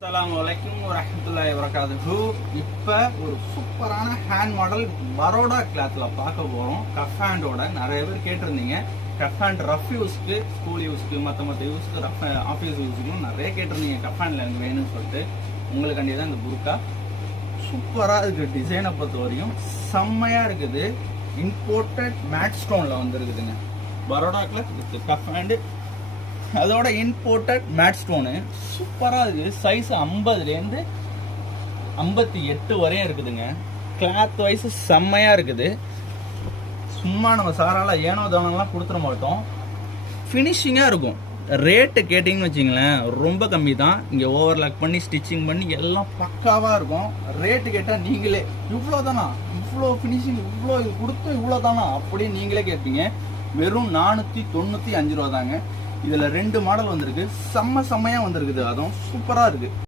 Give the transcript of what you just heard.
அஸ்ஸலாமுஅலைக்கும் வரஹ்மத்துல்லாஹி வபரகாத்துஹு. இப்போ ஒரு சூப்பரான ஹேண்ட் மாடல் பரோடா கிளாத்ல பார்க்க போகிறோம். கஃப் ஹேண்டோட நிறைய பேர் கேட்டிருந்தீங்க. கஃப் ஹேண்ட் ரஃப் யூஸ்க்கு, ஸ்கூல் யூஸ்க்கு, மற்ற யூஸ்க்கு, ரஃப் ஆஃபீஸ் யூஸ்க்கும் நிறைய கேட்டிருந்தீங்க. கஃப் ஹேண்டில் எனக்கு வேணும்னு சொல்லிட்டு உங்களுக்காண்டி தான் இந்த புர்கா சூப்பராக இருக்குது. டிசைனை பொறுத்த வரையும் செம்மையாக இருக்குது. இம்போர்ட்டட் மேட் ஸ்டோனில் வந்துருக்குதுங்க. Baroda cloth with cuff hand, அதோட இம்போர்ட்டட் மேட் ஸ்டோனு சூப்பராக இருக்குது. சைஸ் 50லேருந்து 58 வரையும் இருக்குதுங்க. கிளாத் வைஸ் செம்மையாக இருக்குது. சும்மா நம்ம சாரால ஏனோ தானம்லாம் கொடுத்துட மாட்டோம். ஃபினிஷிங்காக இருக்கும். ரேட்டு கேட்டிங்கன்னு வச்சிங்களேன், ரொம்ப கம்மி தான். இங்கே ஓவர்லாக் பண்ணி ஸ்டிச்சிங் பண்ணி எல்லாம் பக்காவாக இருக்கும். ரேட்டு கேட்டால் நீங்களே இவ்வளோ தானா, இவ்வளோ ஃபினிஷிங் இவ்வளோ கொடுத்து இவ்வளோ தானா அப்படின்னு நீங்களே கேட்பீங்க. வெறும் 495 ரூபா தாங்க. இதில் 2 மாடல் வந்திருக்கு. செம்மையாக வந்திருக்குது. அதுவும் சூப்பராக இருக்குது.